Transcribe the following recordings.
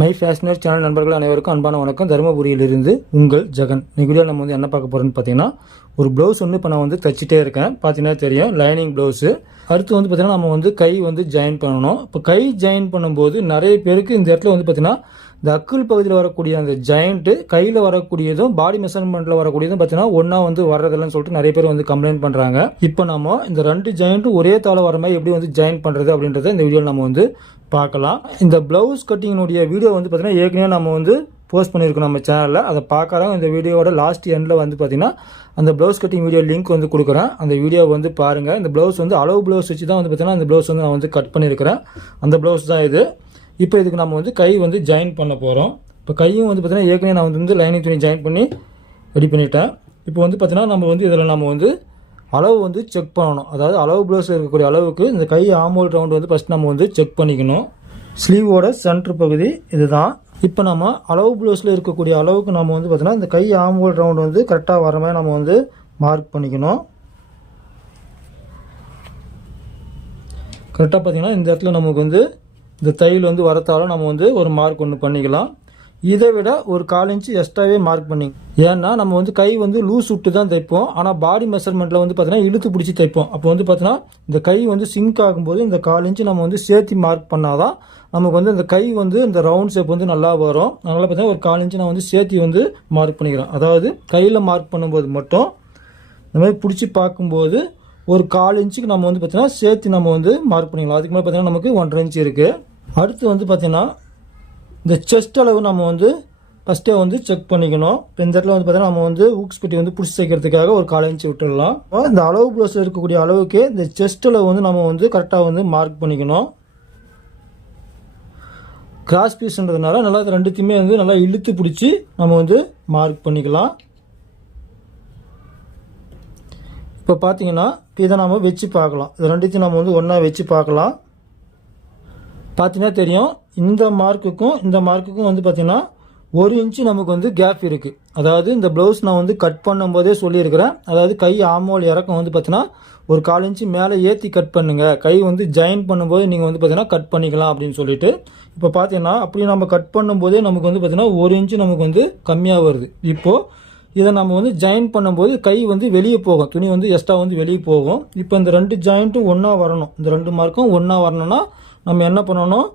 My fashioner channel நண்பர்கள் அனைவருக்கும் அன்பான வணக்கம். தருமபுரியிலிருந்து உங்கள் ஜெகன். இன்னைக்கு நம்ம வந்து என்ன பார்க்க போகிறோன்னு பார்த்தீங்கன்னா ஒரு ப்ளவுஸ் வந்து இப்போ நான் வந்து தைச்சிட்டே இருக்கேன். பார்த்தீங்கன்னா தெரியும் லைனிங் ப்ளவுஸு அடுத்து வந்து பார்த்தீங்கன்னா நம்ம வந்து கை வந்து ஜாயின் பண்ணணும். இப்போ கை ஜாயின் பண்ணும்போது நிறைய பேருக்கு இந்த இடத்துல வந்து பார்த்தீங்கன்னா இந்த அக்குள் பகுதியில் வரக்கூடிய அந்த ஜாயிண்ட்டு கையில் வரக்கூடியதும் பாடி மெஷர்மெண்ட்டில் வரக்கூடியதும் பார்த்தீங்கன்னா ஒன்றா வந்து வர்றதில்லன்னு சொல்லிட்டு நிறைய பேர் வந்து கம்ப்ளைண்ட் பண்ணுறாங்க இப்போ நம்ம இந்த ரெண்டு ஜாயிண்ட்டும் ஒரே தாள வர மாதிரி எப்படி வந்து ஜாயின் பண்ணுறது அப்படின்றத இந்த வீடியோவில் நம்ம வந்து பார்க்கலாம். இந்த ப்ளவுஸ் கட்டிங்கினுடைய வீடியோ வந்து பார்த்தீங்கன்னா ஏற்கனவே நம்ம வந்து போஸ்ட் பண்ணியிருக்கோம் நம்ம சேனலில் அதை பார்க்குறவங்க இந்த வீடியோவோட லாஸ்ட் எண்டில் வந்து பார்த்தீங்கன்னா அந்த ப்ளவுஸ் கட்டிங் வீடியோ லிங்க் வந்து கொடுக்குறேன். அந்த வீடியோ வந்து பாருங்கள் இந்த ப்ளவுஸ் வந்து அளவு ப்ளவுஸ் வச்சு தான் வந்து பார்த்தீங்கன்னா அந்த ப்ளவுஸ் வந்து நான் வந்து கட் பண்ணியிருக்கிறேன். அந்த ப்ளவுஸ் தான் இது. இப்போ இதுக்கு நம்ம வந்து கை வந்து ஜாயின் பண்ண போகிறோம் இப்போ கையும் வந்து பார்த்திங்கன்னா ஏற்கனவே நான் வந்து லைனிங் துணி ஜாயின் பண்ணி ரெடி பண்ணிட்டேன். இப்போ வந்து பார்த்திங்கன்னா நம்ம வந்து இதில் நம்ம வந்து அளவு வந்து செக் பண்ணணும். அதாவது அளவு ப்ளவுஸில் இருக்கக்கூடிய அளவுக்கு இந்த கை ஆமோல் ரவுண்ட் வந்து ஃபஸ்ட் நம்ம வந்து செக் பண்ணிக்கணும். ஸ்லீவோட சென்டர் பகுதி இதுதான். இப்போ நம்ம அளவு ப்ளவுஸில் இருக்கக்கூடிய அளவுக்கு நம்ம வந்து பார்த்திங்கன்னா இந்த கை ஆமோல் ரவுண்டு வந்து கரெக்டாக வர மாதிரி நம்ம வந்து மார்க் பண்ணிக்கணும். கரெக்டாக பார்த்தீங்கன்னா இந்த இடத்துல நமக்கு வந்து இந்த தையல் வந்து வரத்தாலும் நம்ம வந்து ஒரு மார்க் ஒன்று பண்ணிக்கலாம். இதை விட ஒரு கால் இன்ச்சு எக்ஸ்ட்ராவே மார்க் பண்ணி ஏன்னா நம்ம வந்து கை வந்து லூஸ் விட்டு தான் தைப்போம். ஆனால் பாடி மெஷர்மெண்ட்டில் வந்து பார்த்தீங்கன்னா இழுத்து பிடிச்சி தைப்போம். அப்போ வந்து பார்த்தீங்கன்னா இந்த கை வந்து சிங்க் ஆகும்போது இந்த கால் இன்ச்சு நம்ம வந்து சேர்த்து மார்க் பண்ணாதான் நமக்கு வந்து இந்த கை வந்து இந்த ரவுண்ட் ஷேப் வந்து நல்லா வரும். அதனால் பார்த்தீங்கன்னா ஒரு கால் இன்ச்சு நான் வந்து சேர்த்து வந்து மார்க் பண்ணிக்கிறேன். அதாவது கையில் மார்க் பண்ணும்போது மட்டும் இந்த மாதிரி பிடிச்சி பார்க்கும்போது ஒரு கால் இன்ச்சுக்கு நம்ம வந்து பார்த்தீங்கன்னா சேர்த்து நம்ம வந்து மார்க் பண்ணிக்கலாம். அதுக்கு மேலே பார்த்தீங்கன்னா நமக்கு ஒன்றரை இன்ச்சு இருக்குது அடுத்து வந்து பார்த்திங்கன்னா இந்த செஸ்ட் அளவு நம்ம வந்து ஃபஸ்ட்டே வந்து செக் பண்ணிக்கணும். இப்போ இந்த இடத்துல வந்து பார்த்தீங்கன்னா நம்ம வந்து ஊக்ஸ் பெட்டி வந்து பிடிச்சி தைக்கிறதுக்காக ஒரு கால் இன்ச்சு விட்டுடலாம். இந்த அளவு ப்ளவுஸில் இருக்கக்கூடிய அளவுக்கு இந்த செஸ்ட் அளவு வந்து நம்ம வந்து கரெக்டாக வந்து மார்க் பண்ணிக்கணும். கிராஸ் பீஸ்ன்றதுனால நல்லா ரெண்டுத்தையுமே வந்து நல்லா இழுத்து பிடிச்சி நம்ம வந்து மார்க் பண்ணிக்கலாம். இப்போ பார்த்தீங்கன்னா இதை நாம் வச்சு பார்க்கலாம். இது ரெண்டுத்தையும் நம்ம வந்து ஒன்றா வச்சு பார்க்கலாம். பார்த்தீங்கன்னா தெரியும். இந்த மார்க்குக்கும் இந்த மார்க்குக்கும் வந்து பார்த்தீங்கன்னா ஒரு இன்ச்சு நமக்கு வந்து கேப் இருக்குது அதாவது இந்த ப்ளவுஸ் நான் வந்து கட் பண்ணும்போதே சொல்லியிருக்கிறேன். அதாவது கை ஆமோல் இறக்கம் வந்து பார்த்தீங்கன்னா ஒரு கால் இன்ச்சு மேலே ஏற்றி கட் பண்ணுங்கள் கை வந்து ஜாயின் பண்ணும்போது நீங்கள் வந்து பார்த்தீங்கன்னா கட் பண்ணிக்கலாம் அப்படின்னு சொல்லிட்டு. இப்போ பார்த்தீங்கன்னா அப்படி நம்ம கட் பண்ணும்போதே நமக்கு வந்து பார்த்தீங்கன்னா ஒரு இன்ச்சு நமக்கு வந்து கம்மியாக வருது. இப்போது இதை நம்ம வந்து ஜாயின் பண்ணும்போது கை வந்து வெளியே போகும். துணி வந்து எக்ஸ்ட்ரா வந்து வெளியே போகும். இப்போ இந்த ரெண்டு ஜாயிண்ட்டும் ஒன்றா வரணும். இந்த ரெண்டு மார்க்கும் ஒன்றா வரணும்னா நம்ம என்ன பண்ணணும்?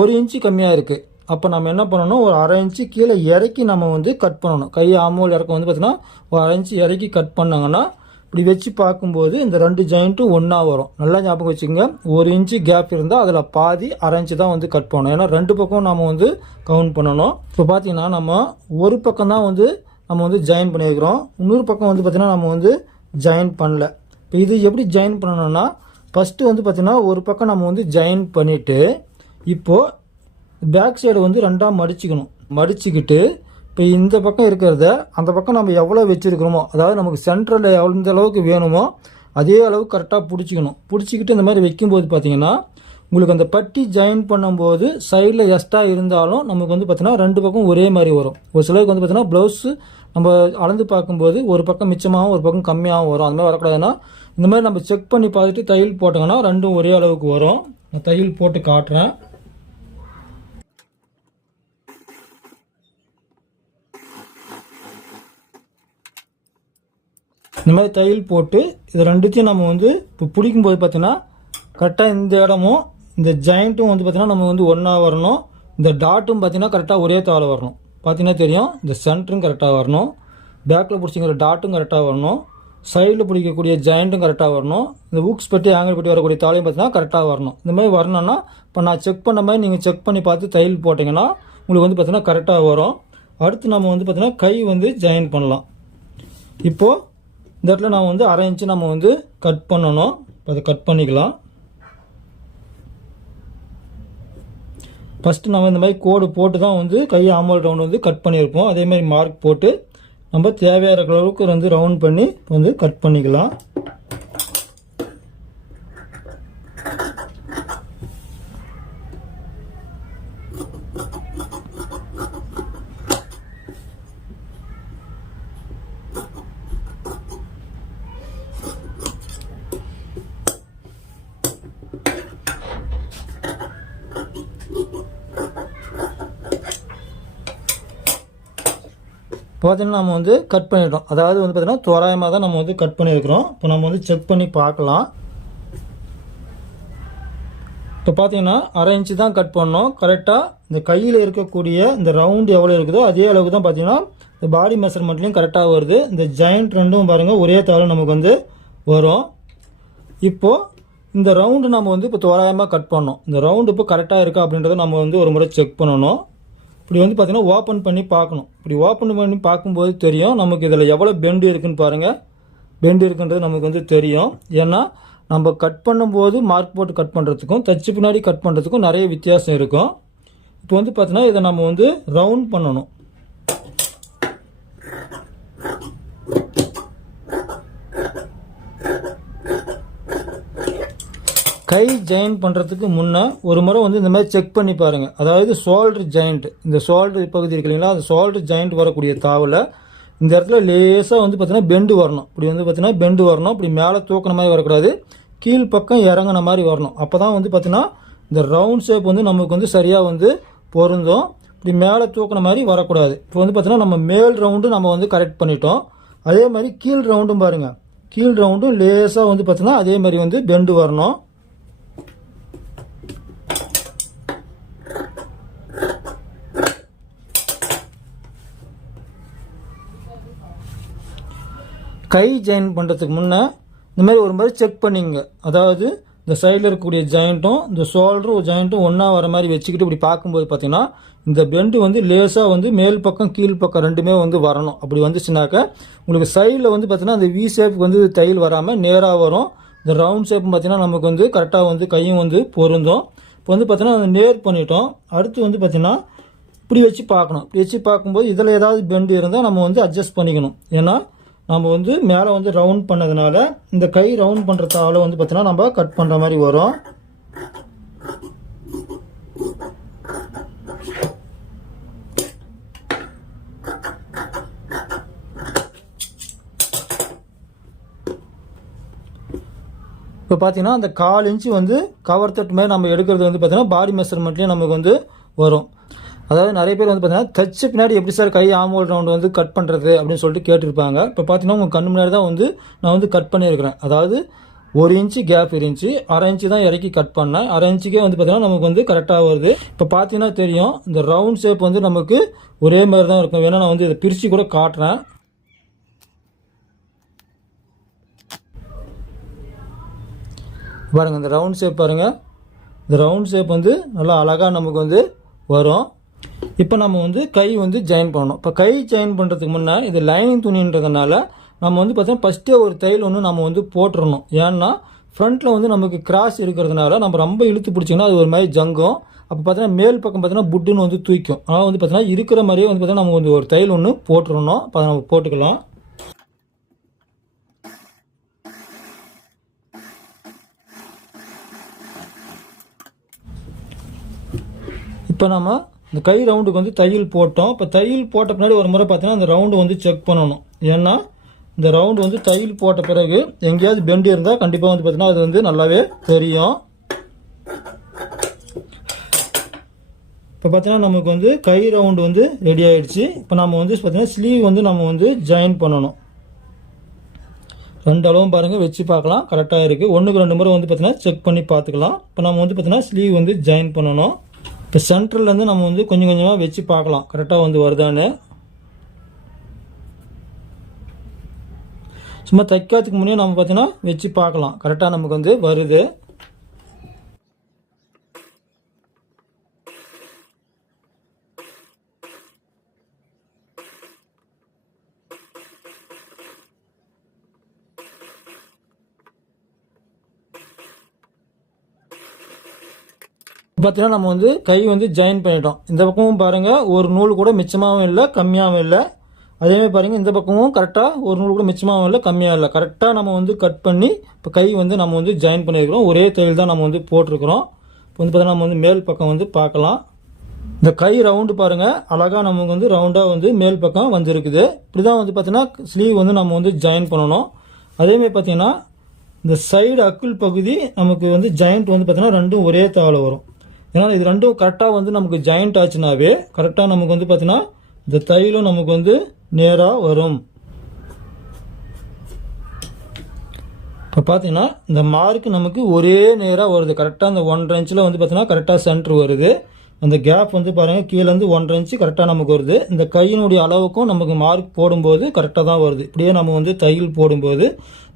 ஒரு இன்ச்சு கம்மியாக இருக்குது அப்போ நம்ம என்ன பண்ணணும்? ஒரு அரை இன்ச்சு கீழே இறக்கி நம்ம வந்து கட் பண்ணணும். கை ஆமோல் இறக்கம் வந்து பார்த்திங்கன்னா ஒரு அரை இன்ச்சு இறக்கி கட் பண்ணாங்கன்னா இப்படி வச்சு பார்க்கும்போது இந்த ரெண்டு ஜாயிண்ட்டும் ஒன்றா வரும். நல்லா ஞாபகம் வச்சுக்கோங்க. ஒரு இன்ச்சு கேப் இருந்தால் அதில் பாதி அரை இன்ச்சு தான் வந்து கட் பண்ணணும். ஏன்னா ரெண்டு பக்கம் நம்ம வந்து கவுண்ட் பண்ணணும். இப்போ பார்த்தீங்கன்னா நம்ம ஒரு பக்கம் தான் வந்து நம்ம வந்து ஜாயின் பண்ணியிருக்கிறோம். இன்னொரு பக்கம் வந்து பார்த்திங்கன்னா நம்ம வந்து ஜாயின் பண்ணல. இப்போ இது எப்படி ஜாயின் பண்ணணும்னா ஃபஸ்ட்டு வந்து பார்த்திங்கன்னா ஒரு பக்கம் நம்ம வந்து ஜாயின் பண்ணிவிட்டு இப்போது பேக் சைடு வந்து ரெண்டாக மடிச்சுக்கணும். மடிச்சுக்கிட்டு இப்போ இந்த பக்கம் இருக்கிறத அந்த பக்கம் நம்ம எவ்வளோ வச்சுருக்கிறோமோ அதாவது நமக்கு சென்டரில் இந்த அளவுக்கு வேணுமோ அதே அளவுக்கு கரெக்டாக பிடிச்சிக்கணும். பிடிச்சிக்கிட்டு இந்த மாதிரி வைக்கும்போது பார்த்தீங்கன்னா உங்களுக்கு அந்த பட்டி ஜாயின் பண்ணும்போது சைடில் எக்ஸ்ட்ரா இருந்தாலும் நமக்கு வந்து பார்த்தீங்கன்னா ரெண்டு பக்கம் ஒரே மாதிரி வரும். ஒரு சிலருக்கு வந்து பார்த்தீங்கன்னா ப்ளவுஸு நம்ம அளந்து பார்க்கும்போது ஒரு பக்கம் மிச்சமாகவும் ஒரு பக்கம் கம்மியாகவும் வரும். அந்த மாதிரி வரக்கூடாதுன்னா இந்த மாதிரி நம்ம செக் பண்ணி பார்த்துட்டு தையல் போட்டோங்கன்னா ரெண்டும் ஒரே அளவுக்கு வரும். நான் தையல் போட்டு காட்டுறேன். இந்த மாதிரி தையல் போட்டு இது ரெண்டுத்தையும் நம்ம வந்து இப்போ பிடிக்கும்போது பார்த்தீங்கன்னா கரெக்டாக இந்த இடமும் இந்த ஜாயிண்ட்டும் வந்து பார்த்தீங்கன்னா நம்ம வந்து ஒன்றா வரணும். இந்த டாட்டும் பார்த்தீங்கன்னா கரெக்டாக ஒரே தாவில் வரணும். பார்த்தீங்கன்னா தெரியும் இந்த சென்டரும் கரெக்டாக வரணும். பேக்கில் பிடிச்சிங்கிற டாட்டும் கரெக்டாக வரணும். சைடில் பிடிக்கக்கூடிய ஜாயிண்ட்டும் கரெக்டாக வரணும். இந்த ஊக்ஸ் பட்டி ஆங்கிள் பட்டி வரக்கூடிய தாலையும் பார்த்தீங்கன்னா கரெக்டாக வரணும். இந்த மாதிரி வரணும்னா இப்போ நான் செக் பண்ண மாதிரி நீங்கள் செக் பண்ணி பார்த்து தையல் போட்டிங்கன்னா உங்களுக்கு வந்து பார்த்தீங்கன்னா கரெக்டாக வரும். அடுத்து நம்ம வந்து பார்த்தீங்கன்னா கை வந்து ஜாயின் பண்ணலாம். இப்போது இந்த இடத்துல நான் வந்து அரை இன்ச்சு நம்ம வந்து கட் பண்ணணும். அதை கட் பண்ணிக்கலாம். ஃபஸ்ட்டு நம்ம இந்த மாதிரி கோடு போட்டு தான் வந்து கை ஆமல் ரவுண்ட் வந்து கட் பண்ணியிருப்போம். அதே மாதிரி மார்க் போட்டு நம்ம தேவையான அளவுக்கு வந்து ரவுண்ட் பண்ணி வந்து கட் பண்ணிக்கலாம். பார்த்தீங்கன்னா நம்ம வந்து கட் பண்ணிட்டோம். அதாவது வந்து பார்த்தீங்கன்னா தோராயமாக தான் நம்ம வந்து கட் பண்ணியிருக்கிறோம். இப்போ நம்ம வந்து செக் பண்ணி பார்க்கலாம். இப்போ பார்த்தீங்கன்னா அரை இன்ச்சு தான் கட் பண்ணோம். கரெக்டாக இந்த கையில் இருக்கக்கூடிய இந்த ரவுண்டு எவ்வளோ இருக்குதோ அதே அளவுக்கு தான் பார்த்தீங்கன்னா இந்த பாடி மெஷர்மெண்ட்லேயும் கரெக்டாக வருது. இந்த ஜாயிண்ட் ரெண்டும் பாருங்கள் ஒரே தாளம் நமக்கு வந்து வரும். இப்போது இந்த ரவுண்டு நம்ம வந்து இப்போ தோராயமாக கட் பண்ணோம். இந்த ரவுண்டு இப்போ கரெக்டாக இருக்கா அப்படின்றத நம்ம வந்து ஒரு முறை செக் பண்ணணும். இப்படி வந்து பார்த்திங்கன்னா ஓப்பன் பண்ணி பார்க்கணும். இப்படி ஓப்பன் பண்ணி பார்க்கும்போது தெரியும் நமக்கு இதில் எவ்வளோ பெண்டு இருக்குதுன்னு பாருங்கள் பெண்டு இருக்குன்றது நமக்கு வந்து தெரியும். ஏன்னா நம்ம கட் பண்ணும்போது மார்க் போட்டு கட் பண்ணுறதுக்கும் தச்சு பின்னாடி கட் பண்ணுறதுக்கும் நிறைய வித்தியாசம் இருக்கும். இப்போ வந்து பார்த்தீங்கன்னா இதை நம்ம வந்து ரவுண்ட் பண்ணணும். கை ஜாயின் பண்ணுறதுக்கு முன்னே ஒரு முறை வந்து இந்த மாதிரி செக் பண்ணி பாருங்கள் அதாவது ஷோல்டர் ஜாயிண்ட் இந்த ஷோல்டர் பகுதி இருக்கு இல்லைங்களா? அந்த ஷோல்டர் ஜாயிண்ட் வரக்கூடிய தாவில் இந்த இடத்துல லேசாக வந்து பார்த்தீங்கன்னா பெண்டு வரணும். இப்படி வந்து பார்த்தீங்கன்னா பெண்டு வரணும். இப்படி மேலே தூக்கின மாதிரி வரக்கூடாது. கீழ் பக்கம் இறங்கின மாதிரி வரணும். அப்போ தான் வந்து பார்த்தீங்கன்னா இந்த ரவுண்ட் ஷேப் வந்து நமக்கு வந்து சரியாக வந்து பொருந்தும். இப்படி மேலே தூக்கின மாதிரி வரக்கூடாது. இப்போ வந்து பார்த்தீங்கன்னா நம்ம மேல் ரவுண்டு நம்ம வந்து கரெக்ட் பண்ணிட்டோம். அதே மாதிரி கீழ் ரவுண்டும் பாருங்கள் கீழ் ரவுண்டும் லேசாக வந்து பார்த்தீங்கன்னா அதே மாதிரி வந்து பெண்டு வரணும். கை ஜாயின் பண்ணுறதுக்கு முன்னே இந்த மாதிரி ஒரு மாதிரி செக் பண்ணிங்க. அதாவது இந்த சைடில் இருக்கக்கூடிய ஜாயிண்ட்டும் இந்த ஷோல்டரும் ஜாயிண்ட்டும் ஒன்றா வர மாதிரி வச்சுக்கிட்டு இப்படி பார்க்கும்போது பார்த்தீங்கன்னா இந்த பெண்டு வந்து லேசாக வந்து மேல் பக்கம் கீழ் பக்கம் ரெண்டுமே வந்து வரணும். அப்படி வந்துச்சுனாக்க உங்களுக்கு சைடில் வந்து பார்த்தீங்கன்னா அந்த வி ஷேப் வந்து தையல் வராமல் நேராக வரும். இந்த ரவுண்ட் ஷேப் பார்த்தீங்கன்னா நமக்கு வந்து கரெக்டாக வந்து கையும் வந்து பொருந்தும். இப்போ வந்து பார்த்தீங்கன்னா அதை நேர் பண்ணிட்டோம். அடுத்து வந்து பார்த்தீங்கன்னா இப்படி வச்சு பார்க்கணும். இப்படி வச்சு பார்க்கும்போது இதில் ஏதாவது பெண்டு இருந்தால் நம்ம வந்து அட்ஜஸ்ட் பண்ணிக்கணும். ஏன்னா நம்ம வந்து மேலே வந்து ரவுண்ட் பண்ணதுனால இந்த கை ரவுண்ட் பண்ணுறதால வந்து பார்த்தீங்கன்னா நம்ம கட் பண்ணுற மாதிரி வரும். இப்போ பார்த்தீங்கன்னா அந்த கால் இன்ச்சு வந்து கவர் தட்டு மாதிரி நம்ம எடுக்கிறது வந்து பார்த்தீங்கன்னா பாடி மெஷர்மெண்ட்லேயும் நமக்கு வந்து வரும். அதாவது நிறைய பேர் வந்து பார்த்தீங்கன்னா தச்சு பின்னாடி எப்படி சார் கை ஆமோல் ரவுண்டு வந்து கட் பண்ணுறது அப்படின்னு சொல்லிட்டு கேட்டிருப்பாங்க. இப்போ பார்த்தீங்கன்னா உங்கள் கண் முன்னாடி தான் வந்து நான் வந்து கட் பண்ணியிருக்கிறேன். அதாவது ஒரு இன்ச்சு கேப் இருந்துச்சு அரை இன்ச்சு தான் இறக்கி கட் பண்ணேன். அரை இன்ச்சுக்கே வந்து பார்த்தீங்கன்னா நமக்கு வந்து கரெக்டாக வருது. இப்போ பார்த்தீங்கன்னா தெரியும் இந்த ரவுண்ட் ஷேப் வந்து நமக்கு ஒரே மாதிரி தான் இருக்கும். வேணால் நான் வந்து இதை பிரித்து கூட காட்டுறேன். பாருங்கள் இந்த ரவுண்ட் ஷேப் பாருங்கள் இந்த ரவுண்ட் ஷேப் வந்து நல்லா அழகாக நமக்கு வந்து வரும். இப்போ நம்ம வந்து கை வந்து ஜாயின் பண்ணணும். இப்போ கை ஜாயின் பண்ணுறதுக்கு முன்னே இது லைனிங் துணின்றதுனால நம்ம வந்து பார்த்தீங்கன்னா ஃபஸ்ட்டே ஒரு தையல் ஒன்று நம்ம வந்து போட்டுறணும். ஏன்னா ஃப்ரண்ட்டில் வந்து நமக்கு கிராஸ் இருக்கிறதுனால நம்ம ரொம்ப இழுத்து பிடிச்சிங்கன்னா அது ஒரு மாதிரி ஜங்கும். அப்போ பார்த்தீங்கன்னா மேல் பக்கம் பார்த்தீங்கன்னா புட்டுன்னு வந்து தூக்கும் ஆனால் வந்து பார்த்தீங்கன்னா இருக்கிற மாதிரியே வந்து பார்த்தீங்கன்னா நம்ம வந்து ஒரு தையல் ஒன்று போட்டுறணும். இப்போ நம்ம போட்டுக்கலாம். இப்போ நம்ம இந்த கை ரவுண்டுக்கு வந்து தையல் போட்டோம். இப்போ தையல் போட்ட பின்னாடி ஒரு முறை பார்த்தீங்கன்னா அந்த ரவுண்டு வந்து செக் பண்ணணும். ஏன்னா இந்த ரவுண்டு வந்து தையல் போட்ட பிறகு எங்கேயாவது பெண்டு இருந்தால் கண்டிப்பாக வந்து பார்த்தீங்கன்னா அது வந்து நல்லாவே தெரியும். இப்போ பார்த்தீங்கன்னா நமக்கு வந்து கை ரவுண்டு வந்து ரெடி ஆகிடுச்சு இப்போ நம்ம வந்து பார்த்தீங்கன்னா ஸ்லீவ் வந்து நம்ம வந்து ஜாயின் பண்ணணும். ரெண்டு அளவும் பாருங்கள் வச்சு பார்க்கலாம். கரெக்டாக இருக்குது ஒன்றுக்கு ரெண்டு முறை வந்து பார்த்தீங்கன்னா செக் பண்ணி பார்த்துக்கலாம். இப்போ நம்ம வந்து பார்த்தீங்கன்னா ஸ்லீவ் வந்து ஜாயின் பண்ணணும். இப்போ சென்ட்ரல்லேருந்து நம்ம வந்து கொஞ்சம் கொஞ்சமாக வச்சு பார்க்கலாம். கரெக்டாக வந்து வருதான்னு. சும்மா தைக்காததுக்கு முன்னே நம்ம பார்த்தீங்கன்னா வச்சு பார்க்கலாம். கரெக்டாக நமக்கு வந்து வருது. பார்த்தீங்கன்னா நம்ம வந்து கை வந்து ஜாயின் பண்ணிட்டோம். இந்த பக்கமும் பாருங்கள் ஒரு நூல் கூட மிச்சமாகவும் இல்லை கம்மியாகவும் இல்லை. அதேமாதிரி பாருங்கள் இந்த பக்கமும் கரெக்டாக ஒரு நூல் கூட மிச்சமாகவும் இல்லை கம்மியாக இல்லை. கரெக்டாக நம்ம வந்து கட் பண்ணி இப்போ கை வந்து நம்ம வந்து ஜாயின் பண்ணியிருக்கிறோம் ஒரே தையல் தான் நம்ம வந்து போட்டிருக்கிறோம். இப்போ வந்து பார்த்தீங்கன்னா நம்ம வந்து மேல் பக்கம் வந்து பார்க்கலாம். இந்த கை ரவுண்டு பாருங்கள் அழகாக நமக்கு வந்து ரவுண்டாக வந்து மேல் பக்கம் வந்துருக்குது. இப்படி தான் வந்து பார்த்தீங்கன்னா ஸ்லீவ் வந்து நம்ம வந்து ஜாயின் பண்ணணும். அதேமாதிரி பார்த்தீங்கன்னா இந்த சைடு அக்குள் பகுதி நமக்கு வந்து ஜாயிண்ட் வந்து பார்த்தீங்கன்னா ரெண்டும் ஒரே தாவில் வரும். ஏன்னா இது ரெண்டும் கரெக்டாக வந்து நமக்கு ஜாயிண்ட் ஆச்சுனாவே கரெக்டாக நமக்கு வந்து பார்த்தீங்கன்னா இந்த தையலும் நமக்கு வந்து நேராக வரும். இப்போ பார்த்தீங்கன்னா இந்த மார்க் நமக்கு ஒரே நேராக வருது. கரெக்டாக இந்த ஒன்றரை இன்ச்சில் வந்து பார்த்தீங்கன்னா கரெக்டாக சென்டர் வருது. அந்த கேப் வந்து பாருங்கள் கீழேருந்து ஒன்றரை இன்ச்சு கரெக்டாக நமக்கு வருது. இந்த கையினுடைய அளவுக்கும் நமக்கு மார்க் போடும்போது கரெக்டாக தான் வருது. இப்படியே நம்ம வந்து தையல் போடும்போது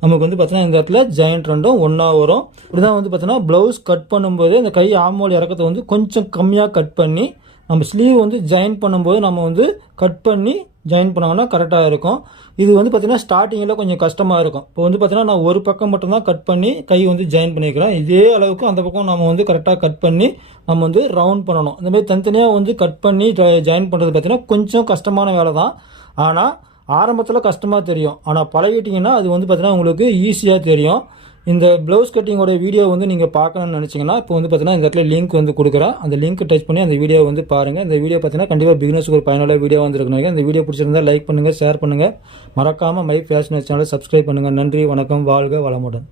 நமக்கு வந்து பார்த்தீங்கன்னா இந்த இடத்துல ஜாயிண்ட் ரெண்டும் ஒன்றா வரும். இப்படி தான் வந்து பார்த்தீங்கன்னா ப்ளவுஸ் கட் பண்ணும்போது இந்த கை ஆமோல் இறக்கத்தை வந்து கொஞ்சம் கம்மியாக கட் பண்ணி நம்ம ஸ்லீவ் வந்து ஜாயின் பண்ணும்போது நம்ம வந்து கட் பண்ணி ஜாயின் பண்ணோம்னா கரெக்டாக இருக்கும். இது வந்து பார்த்திங்கன்னா ஸ்டார்டிங்கில் கொஞ்சம் கஷ்டமாக இருக்கும். இப்போ வந்து பார்த்திங்கன்னா நான் ஒரு பக்கம் மட்டும்தான் கட் பண்ணி கை வந்து ஜாயின் பண்ணிக்கிறேன். இதே அளவுக்கு அந்த பக்கம் நம்ம வந்து கரெக்டாக கட் பண்ணி நம்ம வந்து ரவுண்ட் பண்ணணும். இந்த மாதிரி தனித்தனியாக வந்து கட் பண்ணி ஜாயின் பண்ணுறது பார்த்தீங்கன்னா கொஞ்சம் கஷ்டமான வேலை தான். ஆனால் ஆரம்பத்தில் கஷ்டமாக தெரியும். ஆனால் பழகிட்டிங்கன்னா அது வந்து பார்த்திங்கன்னா உங்களுக்கு ஈஸியாக தெரியும். இந்த ப்ளவுஸ் கட்டிங்கோட வீடியோ வந்து நீங்கள் பார்க்கணும்னு நினச்சிங்கன்னா இப்போ வந்து பார்த்தீங்கன்னா இந்த இடத்துல லிங்க் வந்து கொடுக்குறேன். அந்த லிங்க் டச் பண்ணி அந்த வீடியோ வந்து பாருங்கள் இந்த வீடியோ பார்த்தீங்கன்னா கண்டிப்பாக பிகினர்ஸுக்கு ஒரு பயனுள்ள வீடியோ வந்துருக்குனாங்க இந்த வீடியோ பிடிச்சிருந்தா லைக் பண்ணுங்கள் ஷேர் பண்ணுங்கள் மறக்காமல் மை ஃபேஷன் சேனலை சப்ஸ்கிரைப் பண்ணுங்கள் நன்றி வணக்கம் வாழ்க வளமுடன்.